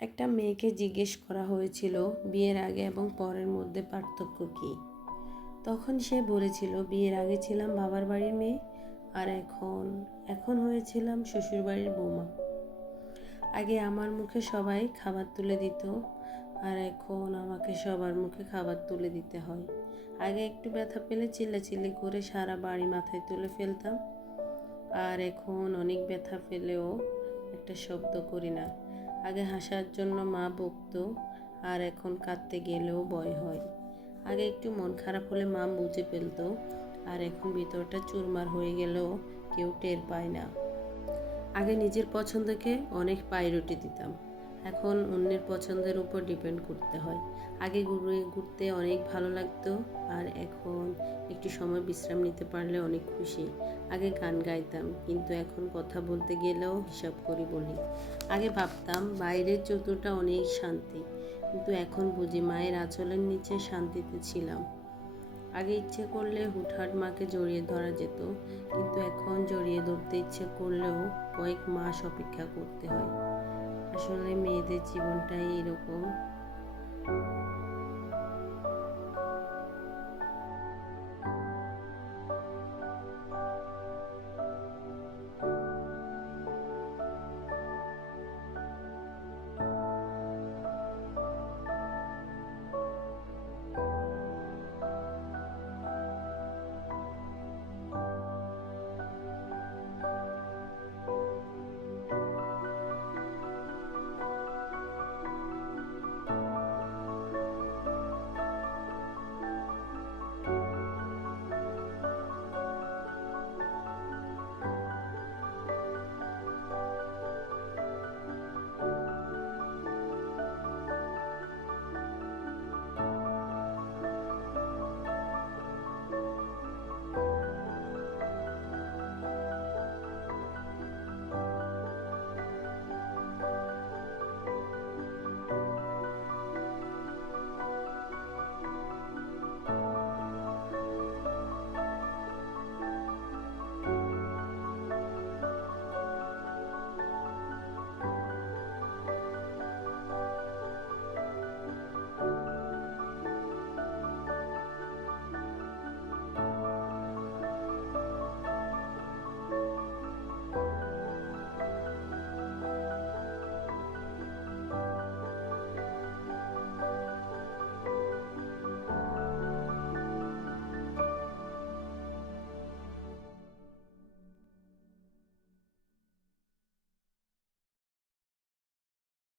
একটা মেয়েকে জিজ্ঞেস করা হয়েছিল বিয়ের আগে এবং পরের মধ্যে পার্থক্য কী। তখন সে বলেছিল, বিয়ের আগে ছিলাম বাবার বাড়ির মেয়ে, আর এখন হয়েছিলাম শ্বশুরবাড়ির বৌমা। আগে আমার মুখে সবাই খাবার তুলে দিত, আর এখন আমাকে সবার মুখে খাবার তুলে দিতে হয়। আগে একটু ব্যথা পেলে চিল্লাচিল্লি করে সারা বাড়ি মাথায় তুলে ফেলতাম, আর এখন অনেক ব্যথা পেলেও একটা শব্দ করি না। আগে হাসার জন্য মা বকতো, আর এখন কাঁদতে গেলেও ভয় হয়। আগে একটু মন খারাপ হলে মা বুঝে ফেলতো, আর এখন ভিতরটা চুরমার হয়ে গেলেও কেউ টের পায় না। আগে নিজের পছন্দকে অনেক প্রায়োরিটি দিতাম, এখন অন্যের পছন্দের উপর ডিপেন্ড করতে হয়। আগে ঘুরতে অনেক ভালো লাগতো, আর এখন একটু সময় বিশ্রাম নিতে পারলে অনেক খুশি। আগে গান গাইতাম, কিন্তু এখন কথা বলতে গেলেও হিসাব করে বলি। আগে ভাবতাম বাইরের চতুরটা অনেক শান্তি, কিন্তু এখন বুঝি মায়ের আঁচলের নিচে শান্তিতে ছিলাম। আগে ইচ্ছে করলে হুটহাট মাকে জড়িয়ে ধরা যেত, কিন্তু এখন জড়িয়ে ধরতে ইচ্ছে করলেও কয়েক মাস অপেক্ষা করতে হয়। আসলে মেয়েদের জীবনটাই এরকম।